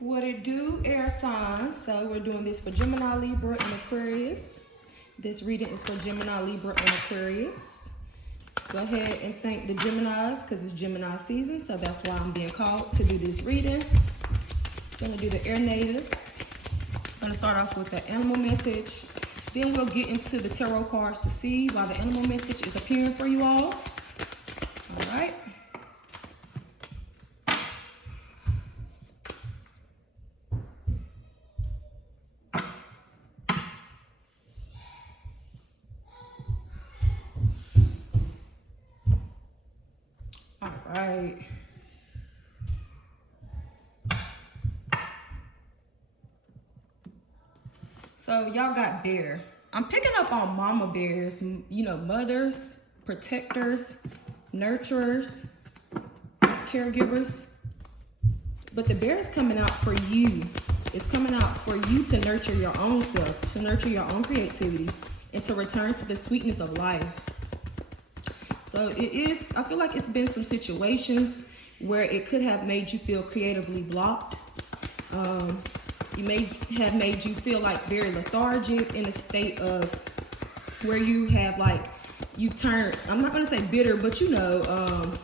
What it do, air signs? So we're doing this for Gemini, Libra, and Aquarius. This reading is for Gemini, Libra, and Aquarius. Go ahead and thank the Geminis because it's Gemini season, so that's why I'm being called to do this reading. I'm gonna do the air natives. I'm gonna start off with the animal message. Then we'll get into the tarot cards to see why the animal message is appearing for you all. All right. All right. So y'all got bear. I'm picking up on mama bears, you know, mothers, protectors, nurturers, caregivers. But the bear is coming out for you. It's coming out for you to nurture your own self, to nurture your own creativity, and to return to the sweetness of life. So it is, I feel like it's been some situations where it could have made you feel creatively blocked. It may have made you feel like very lethargic, in a state of where you have like, you turned, I'm not gonna say bitter, but you know,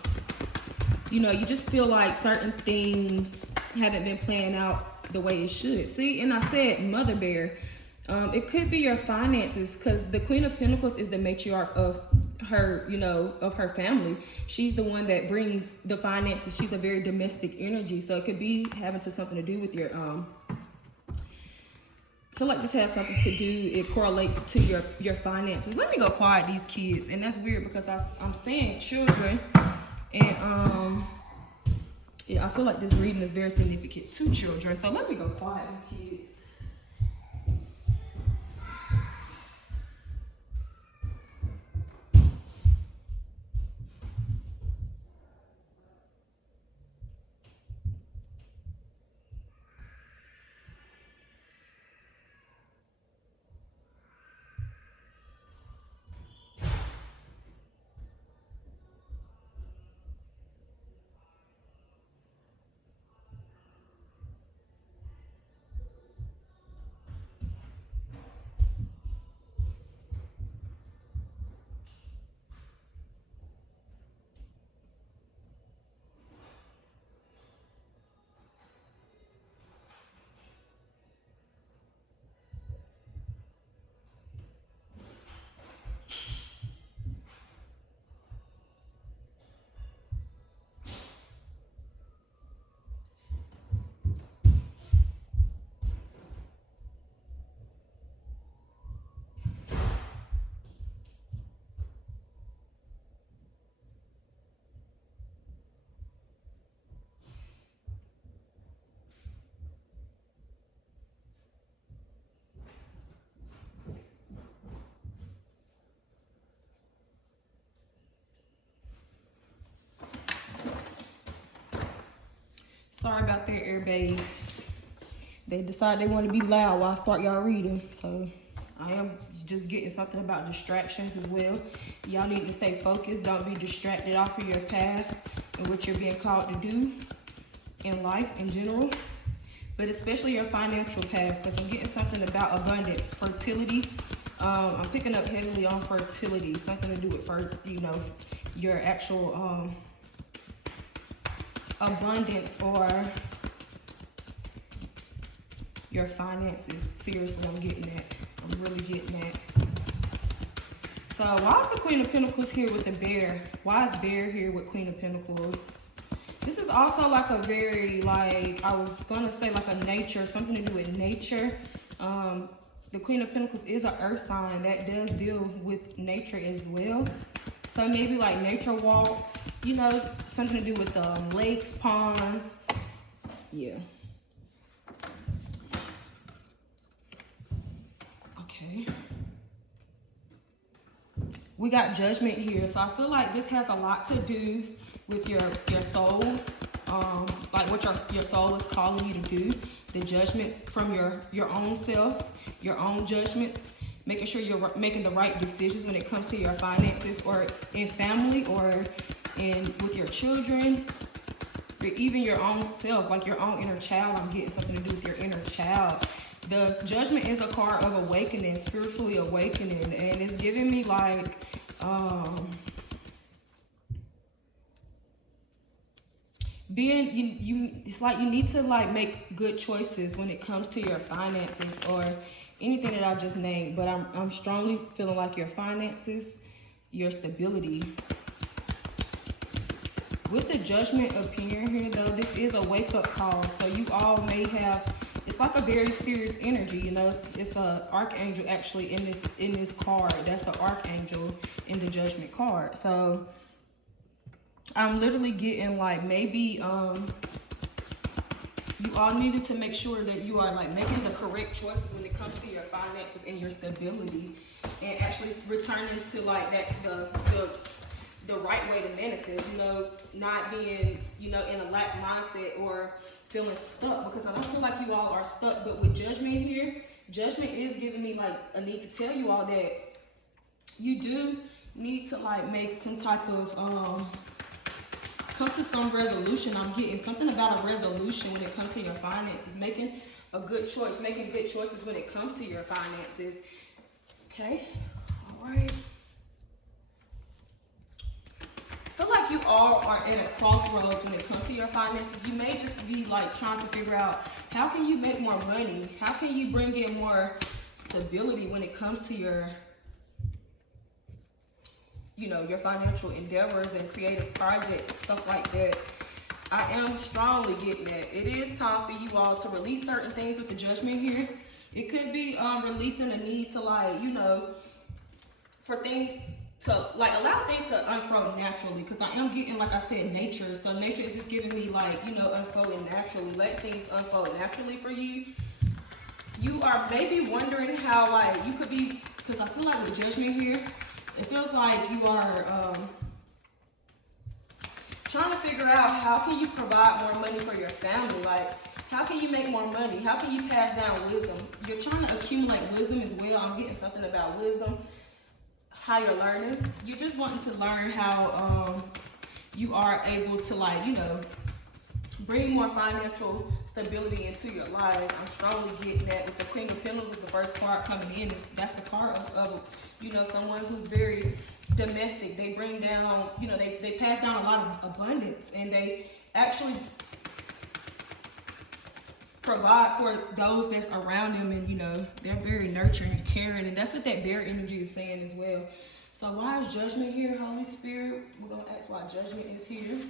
you just feel like certain things haven't been playing out the way it should. See, and I said mother bear. It could be your finances, because the Queen of Pentacles is the matriarch of her, of her family. She's the one that brings the finances. She's a very domestic energy, so it could be having something to do with your I feel like this has something to do, it correlates to your finances. Let me go quiet these kids. And that's weird because I'm saying children, and yeah, I feel like this reading is very significant to children. So let me go quiet these kids. Sorry about that, air babes. They decide they want to be loud while I start y'all reading. So I am just getting something about distractions as well. Y'all need to stay focused. Don't be distracted off of your path and what you're being called to do in life in general. But especially your financial path, because I'm getting something about abundance, fertility. I'm picking up heavily on fertility, something to do with, your actual abundance or your finances. Seriously, I'm getting that. I'm really getting that. So why is the Queen of Pentacles here with the bear? Why is bear here with Queen of Pentacles? This is also like a very, like, I was gonna say like a nature, something to do with nature. The Queen of Pentacles is an earth sign that does deal with nature as well. So maybe like nature walks, something to do with lakes, ponds. Yeah. Okay. We got judgment here. So I feel like this has a lot to do with your soul. Like what your soul is calling you to do. The judgments from your own self, your own judgments. Making sure you're making the right decisions when it comes to your finances, or in family, or with your children, even your own self, like your own inner child. I'm getting something to do with your inner child. The Judgment is a card of awakening, spiritually awakening, and it's giving me like it's like you need to like make good choices when it comes to your finances or anything that I just named. But I'm strongly feeling like your finances, your stability. With the Judgment appearing here though, this is a wake-up call. So you all may have, it's like a very serious energy, you know. It's a archangel actually in this card. That's an archangel in the Judgment card. So I'm literally getting like maybe you all needed to make sure that you are like making the correct choices when it comes to your finances and your stability, and actually returning to like that the right way to manifest, you know, not being, you know, in a lack mindset or feeling stuck, because I don't feel like you all are stuck. But with Judgment here, Judgment is giving me like a need to tell you all that you do need to like make some type of come to some resolution. I'm getting something about a resolution when it comes to your finances, making a good choice, making good choices when it comes to your finances. Okay, all right. I feel like you all are at a crossroads when it comes to your finances. You may just be like trying to figure out, how can you make more money? How can you bring in more stability when it comes to your, you know, your financial endeavors and creative projects, stuff like that. I am strongly getting that. It is time for you all to release certain things with the Judgment here. It could be releasing a need to like, you know, for things to like allow things to unfold naturally, because I am getting, like I said, nature. So nature is just giving me like, you know, unfolding naturally. Let things unfold naturally for you. You are maybe wondering how like you could be, because I feel like with Judgment here, it feels like you are trying to figure out how can you provide more money for your family. Like, how can you make more money? How can you pass down wisdom? You're trying to accumulate wisdom as well. I'm getting something about wisdom, how you're learning. You're just wanting to learn how you are able to, like, you know, bring more financial stability into your life. I'm strongly getting that with the Queen of Pentacles, the first card coming in. That's the card of, you know, someone who's very domestic. They bring down, you know, they pass down a lot of abundance, and they actually provide for those that's around them, and, you know, they're very nurturing and caring, and that's what that bear energy is saying as well. So why is Judgment here, Holy Spirit? We're going to ask why Judgment is here.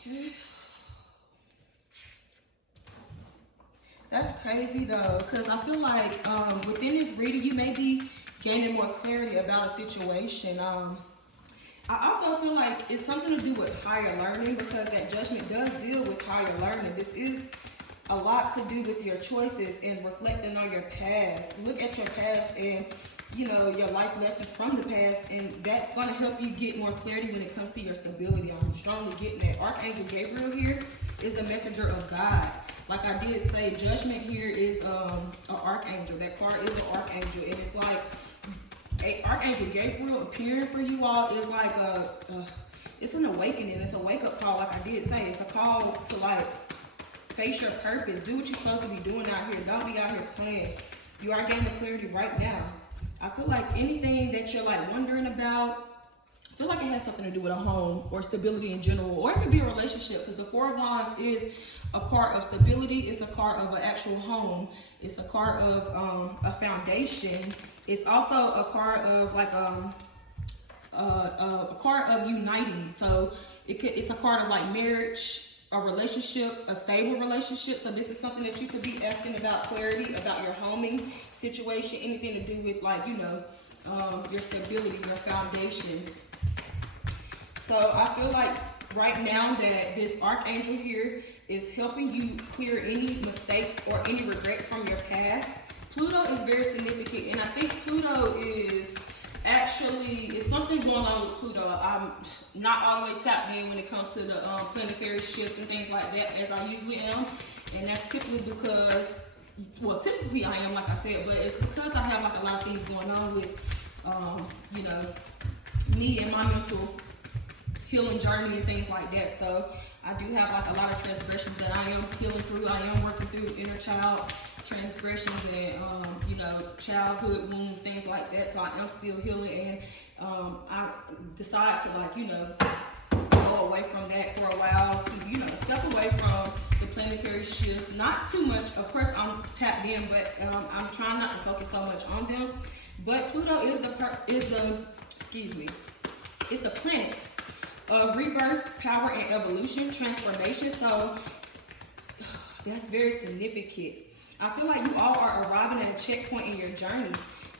Okay. That's crazy though, because I feel like within this reading, you may be gaining more clarity about a situation. I also feel like it's something to do with higher learning, because that Judgment does deal with higher learning. This is a lot to do with your choices and reflecting on your past. Look at your past and, you know, your life lessons from the past, and that's going to help you get more clarity when it comes to your stability. I'm strongly getting that. Archangel Gabriel here is the messenger of God. Like I did say, Judgment here is an archangel. That card is an archangel, and it's like Archangel Gabriel appearing for you all is like it's an awakening. It's a wake-up call. Like I did say, it's a call to like face your purpose. Do what you're supposed to be doing out here. Don't be out here playing. You are gaining clarity right now. I feel like anything that you're like wondering about, I feel like it has something to do with a home or stability in general, or it could be a relationship, because the Four of Wands is a card of stability. It's a card of an actual home. It's a card of a foundation. It's also a card of like a card of uniting. So it's a card of like marriage, a relationship, a stable relationship. So this is something that you could be asking about clarity about your homing situation, anything to do with, like, you know, your stability, your foundations. So I feel like right now that this archangel here is helping you clear any mistakes or any regrets from your past. Pluto is very significant, and I think Pluto is actually, it's something going on with Pluto. I'm not all the way tapped in when it comes to the planetary shifts and things like that, as I usually am, and that's typically because, well, typically I am, like I said, but it's because I have like a lot of things going on with, you know, me and my mental healing journey and things like that. So I do have like a lot of transgressions that I am healing through. I am working through inner child transgressions and you know, childhood wounds, things like that. So I am still healing, and I decide to, like, you know, go away from that for a while, to, you know, step away from the planetary shifts. Not too much, of course I'm tapped in, but I'm trying not to focus so much on them. But Pluto is the planet of rebirth, power, and evolution, transformation. So that's very significant. I feel like you all are arriving at a checkpoint in your journey,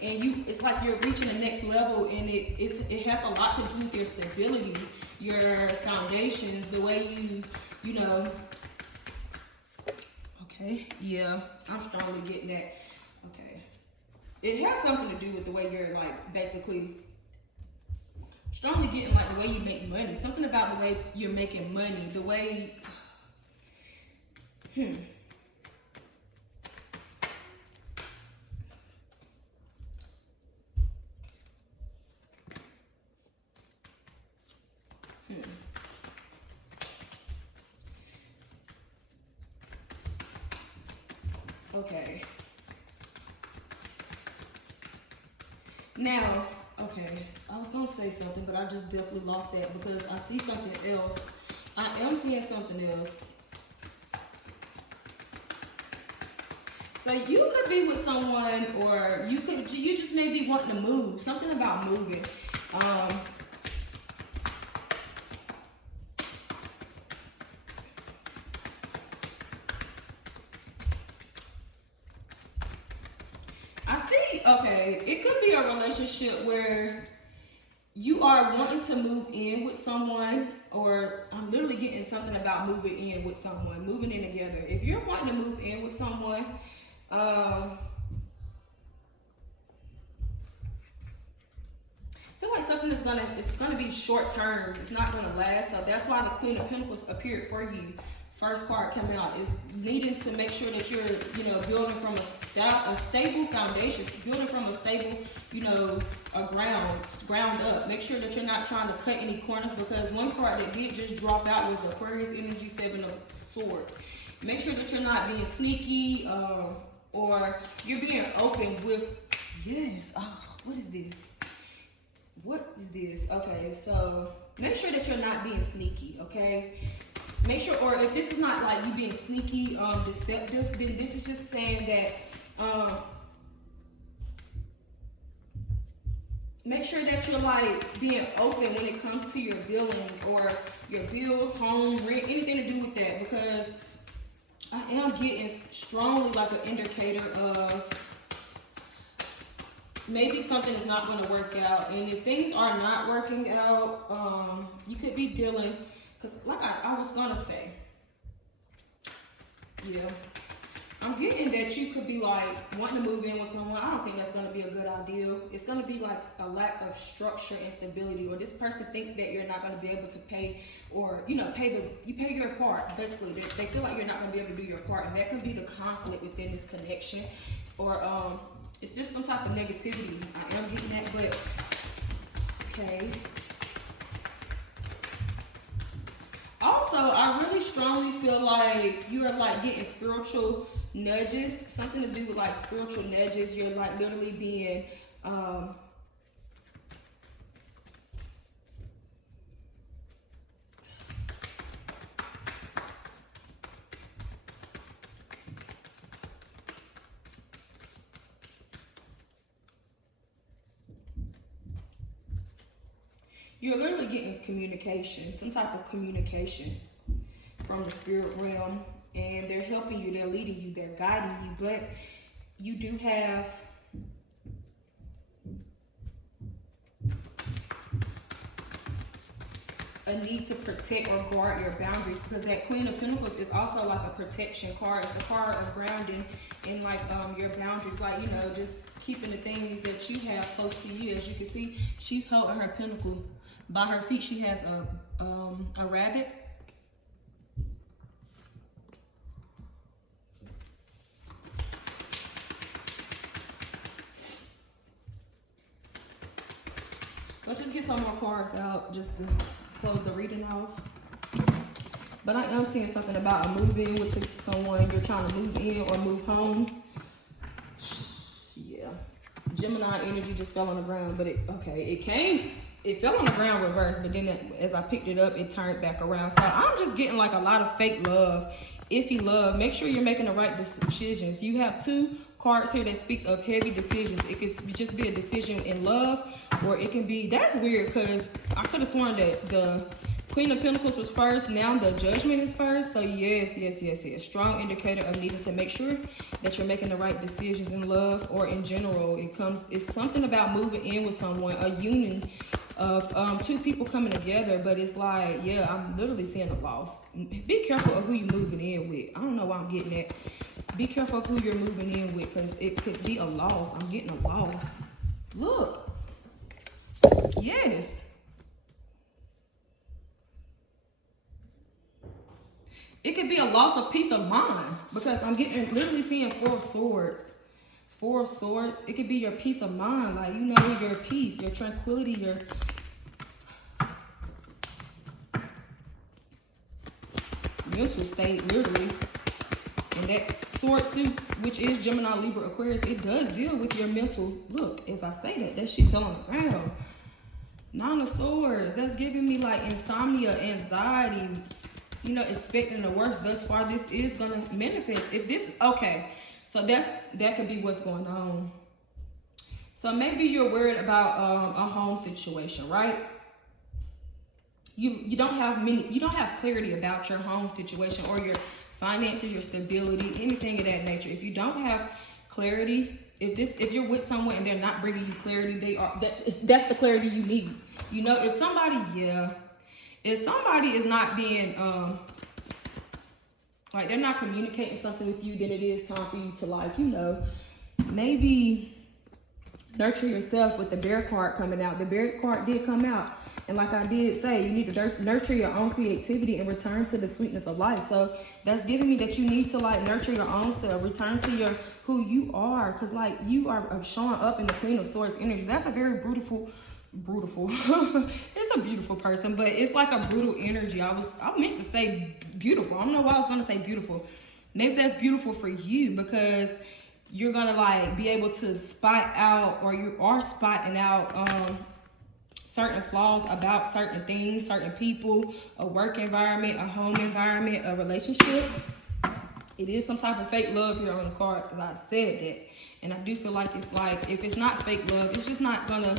and it's like you're reaching the next level, and it has a lot to do with your stability, your foundations, the way you know. Okay, yeah, I'm strongly getting that. Okay, it has something to do with the way you're, like, basically strongly getting, like, the way you make money, something about the way you're making money, the way Okay. Now, okay, I was gonna say something, but I just definitely lost that because I see something else. I am seeing something else. So you could be with someone, or you just may be wanting to move. Something about moving. Okay, it could be a relationship where you are wanting to move in with someone, or I'm literally getting something about moving in with someone, moving in together. If you're wanting to move in with someone, I feel like something it's gonna be short term. It's not gonna last. So that's why the Queen of Pentacles appeared for you. First card coming out is needing to make sure that you're, you know, building from a stable foundation, building from a stable, you know, a ground up. Make sure that you're not trying to cut any corners, because one card that did just drop out was the Aquarius energy, 7 of Swords. Make sure that you're not being sneaky, or you're being open with, yes, oh, what is this? What is this? Okay, so make sure that you're not being sneaky, okay? Make sure, or if this is not like you being sneaky, deceptive, then this is just saying that, make sure that you're, like, being open when it comes to your billing, or your bills, home, rent, anything to do with that, because I am getting strongly like an indicator of maybe something is not going to work out. And if things are not working out, you could be dealing, because like I was going to say, yeah, I'm getting that you could be, like, wanting to move in with someone. I don't think that's going to be a good idea. It's going to be like a lack of structure and stability, or this person thinks that you're not going to be able to pay, or, you know, pay your part. Basically, they feel like you're not going to be able to do your part, and that can be the conflict within this connection, or it's just some type of negativity. I am getting that, but okay. Also, I really strongly feel like you are, like, getting spiritual nudges, something to do with, like, spiritual nudges. You're, like, literally being you're literally getting communication, some type of communication from the spirit realm, and they're helping you, they're leading you, they're guiding you, but you do have a need to protect or guard your boundaries, because that Queen of Pentacles is also like a protection card. It's a card of grounding in, like, your boundaries, like, you know, just keeping the things that you have close to you. As you can see, she's holding her pentacle. By her feet, she has a rabbit. Let's just get some more cards out, just to close the reading off. But I am seeing something about a move in with someone. You're trying to move in or move homes. Yeah. Gemini energy just fell on the ground, but it fell on the ground reversed, but then as I picked it up, it turned back around. So I'm just getting like a lot of fake love, iffy love. Make sure you're making the right decisions. You have 2 cards here that speaks of heavy decisions. It could just be a decision in love, or it can be, that's weird, because I could have sworn that the Queen of Pentacles was first, now the Judgment is first. So yes. Strong indicator of needing to make sure that you're making the right decisions in love or in general. It's something about moving in with someone, a union of 2 people coming together, but it's like, yeah, I'm literally seeing a loss. Be careful of who you're moving in with. I don't know why I'm getting that. Be careful of who you're moving in with, because it could be a loss. I'm getting a loss. Look. Yes. It could be a loss of peace of mind, because I'm literally seeing 4 of Swords. 4 of Swords. It could be your peace of mind, like, you know, your peace, your tranquility, your mental state, literally. And that Sword suit, which is Gemini, Libra, Aquarius, it does deal with your mental. Look, as I say that shit fell on the ground. 9 of Swords. That's giving me like insomnia, anxiety, you know, expecting the worst. Thus far, this is gonna manifest. If this is okay, so that could be what's going on. So maybe you're worried about a home situation, right? You don't have clarity about your home situation or your finances, your stability, anything of that nature. If you don't have clarity, if you're with someone and they're not bringing you clarity, that's the clarity you need. You know, if somebody is not being like, they're not communicating something with you, then it is time for you to, like, you know, maybe nurture yourself. With the Bear card coming out. The Bear card did come out. And like I did say, you need to nurture your own creativity and return to the sweetness of life. So that's giving me that you need to, like, nurture your own self. Return to who you are. Because, like, you are showing up in the Queen of Swords energy. That's a very brutal. It's a beautiful person, but it's like a brutal energy. I meant to say beautiful. I don't know why I was going to say beautiful. Maybe that's beautiful for you, because you're going to, like, be able to spot out, or you are spotting out certain flaws about certain things, certain people, a work environment, a home environment, a relationship. It is some type of fake love here on the cards, because I said that. And I do feel like it's like, if it's not fake love, it's just not gonna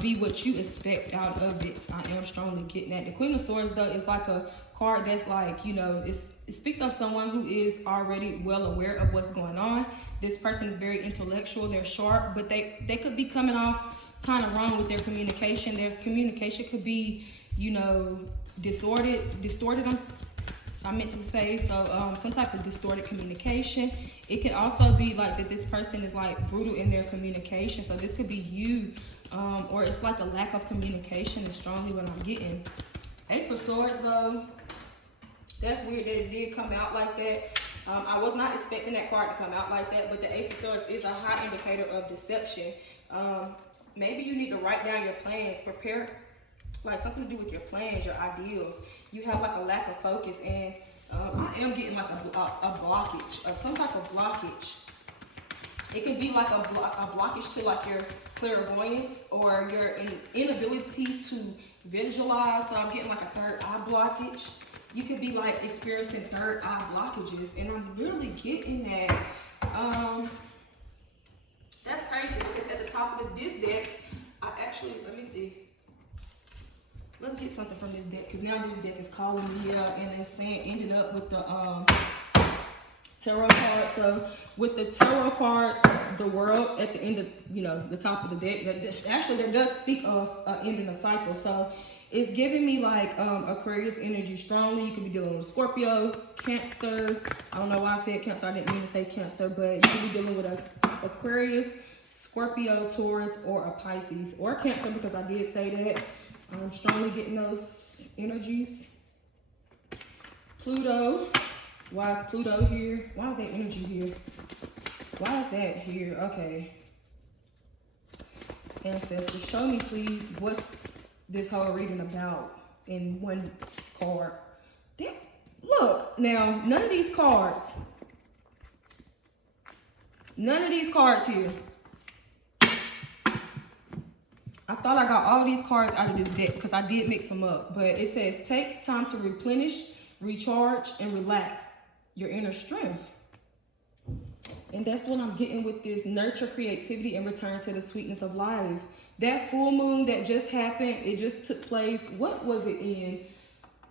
be what you expect out of it. I am strongly getting that. The Queen of Swords, though, is like a card that's like, you know, it speaks of someone who is already well aware of what's going on. This person is very intellectual, they're sharp, but they could be coming off kind of wrong with their communication. Their communication could be, you know, distorted. I meant to say, so some type of distorted communication. It could also be like that this person is like brutal in their communication. So this could be you, or it's like a lack of communication is strongly what I'm getting. Ace of Swords, though, that's weird that it did come out like that. I was not expecting that card to come out like that, but the Ace of Swords is a high indicator of deception. Maybe you need to write down your plans, prepare, like something to do with your plans, your ideals. You have like a lack of focus, and I am getting like a blockage, some type of blockage. It could be like a blockage to like your clairvoyance or your inability to visualize. So I'm getting like a third eye blockage. You could be like experiencing third eye blockages, and I'm really getting that. That's crazy, because at the top of this deck, let me see. Let's get something from this deck, because now this deck is calling me up, and it's saying ended up with the tarot card. So with the tarot cards, the World at the end of, you know, the top of the deck, that does speak of ending a cycle. So it's giving me like Aquarius energy strongly. You could be dealing with Scorpio, Cancer. I don't know why I said Cancer. I didn't mean to say Cancer, but you could be dealing with Aquarius, Scorpio, Taurus, or a Pisces, or Cancer, because I did say that. I'm strongly getting those energies. Pluto. Why is Pluto here? Why is that energy here? Why is that here? Okay. Ancestors, show me please what's this whole reading about. in one card. Look, now, none of these cards here. I thought I got all these cards out of this deck because I did mix them up. But it says, take time to replenish, recharge, and relax your inner strength. And that's what I'm getting with this: nurture creativity and return to the sweetness of life. That full moon that just happened, it just took place. What was it in?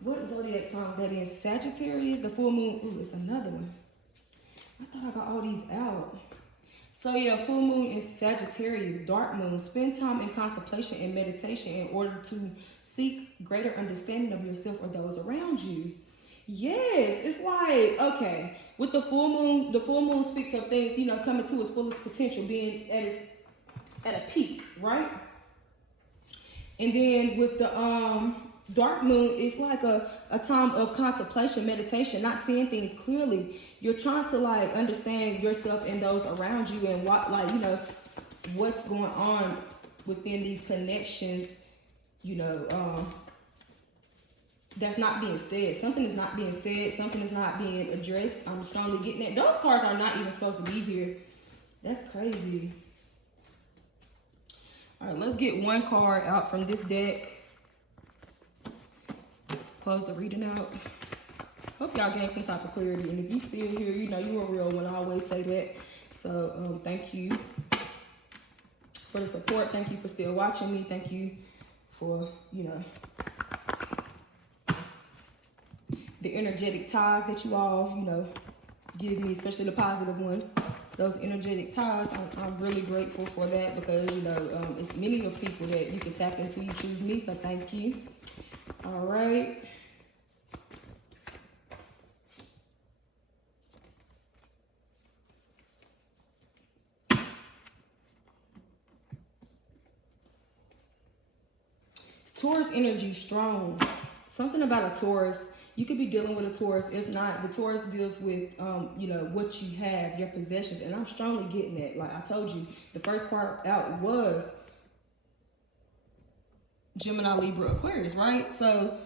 What zodiac sign was that in? Sagittarius, the full moon. Ooh, it's another one. I thought I got all these out. So yeah, full moon is Sagittarius, dark moon. Spend time in contemplation and meditation in order to seek greater understanding of yourself or those around you. Yes, it's like, okay, with the full moon speaks of things, you know, coming to its fullest potential, being at a peak, right? And then with the dark moon, it's like a time of contemplation, meditation, not seeing things clearly. You're trying to like understand yourself and those around you, and what, like, you know, what's going on within these connections, you know, that's not being said. Something is not being said. Something is not being addressed. I'm strongly getting that. Those cards are not even supposed to be here. That's crazy. All right, let's get one card out from this deck. Close the reading out. Hope y'all gain some type of clarity. And if you still here, you know you a real one. I always say that. So thank you for the support. Thank you for still watching me. Thank you for, you know, the energetic ties that you all, you know, give me, especially the positive ones. Those energetic ties, I'm really grateful for that, because, you know, it's many of people that you can tap into. You choose me, so thank you. All right. Taurus energy strong. Something about a Taurus. You could be dealing with a Taurus. If not, the Taurus deals with, you know, what you have, your possessions. And I'm strongly getting that. Like I told you, the first card out was Gemini, Libra, Aquarius, right? So,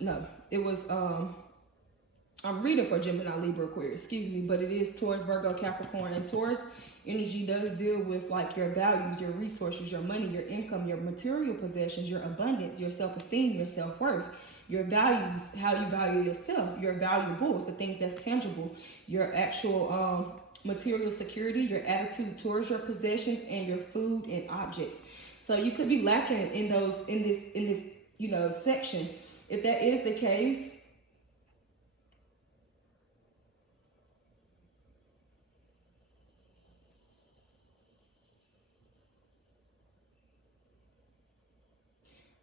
no, it was, I'm reading for Gemini, Libra, Aquarius, excuse me, but it is Taurus, Virgo, Capricorn. And Taurus energy does deal with like your values, your resources, your money, your income, your material possessions, your abundance, your self-esteem, your self-worth, your values, how you value yourself, your valuables, the things that's tangible, your actual material security, your attitude towards your possessions, and your food and objects. So you could be lacking in those, in this, you know, section. If that is the case,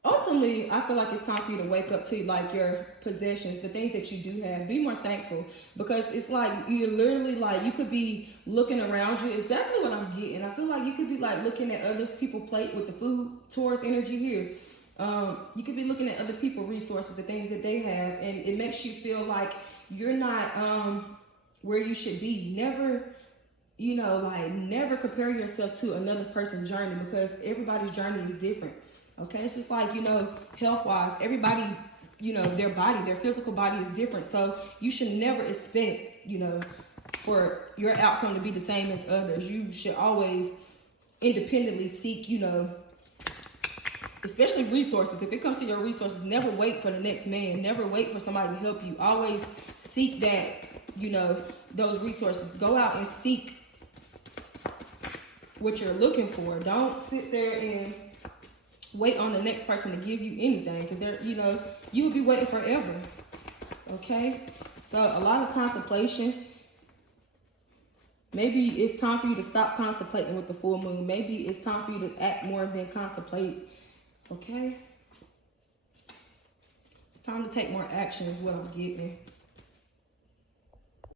ultimately, I feel like it's time for you to wake up to like your possessions, the things that you do have. Be more thankful, because it's like you're literally like, you could be looking around you. Exactly what I'm getting. I feel like you could be like looking at other people's plate with the food. Taurus energy here. You could be looking at other people's resources, the things that they have, and it makes you feel like you're not where you should be. Never, you know, like never compare yourself to another person's journey, because everybody's journey is different. Okay, it's just like, you know, health-wise, everybody, you know, their body, their physical body is different. So you should never expect, you know, for your outcome to be the same as others. You should always independently seek, you know, especially resources. If it comes to your resources, never wait for the next man. Never wait for somebody to help you. Always seek that, you know, those resources. Go out and seek what you're looking for. Don't sit there and wait on the next person to give you anything, because they're, you know, you'll be waiting forever. Okay, so a lot of contemplation. Maybe it's time for you to stop contemplating with the full moon. Maybe it's time for you to act more than contemplate. Okay, it's time to take more action is what I'm getting.